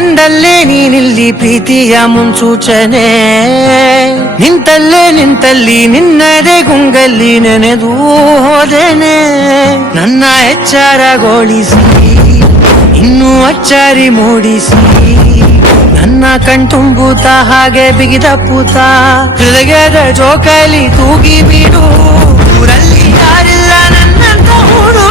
ಕಂಡಲ್ಲೇ ನೀನಿಲ್ಲಿ ಪ್ರೀತಿಯ ಮುನ್ಸೂಚನೆ, ನಿಂತಲ್ಲಿ ನಿನ್ನದೇ ಗುಂಗಲ್ಲಿ ನೆನೆದು ಹೋದೆನೆ. ನನ್ನ ಎಚ್ಚರಗೊಳಿಸಿ ಇನ್ನೂ ಅಚ್ಚಾರಿ ಮೂಡಿಸಿ, ನನ್ನ ಕಣ್ತುಂಬುತ್ತ ಹಾಗೆ ಬಿಗಿದಪ್ಪುತ್ತ ಹೃದಯದ ಜೋಕಾಲಿ ತೂಗಿ ಬಿಡು. ಊರಲ್ಲಿ ಯಾರಿಲ್ಲ ನನ್ನಂತ ಹುಡುಗ.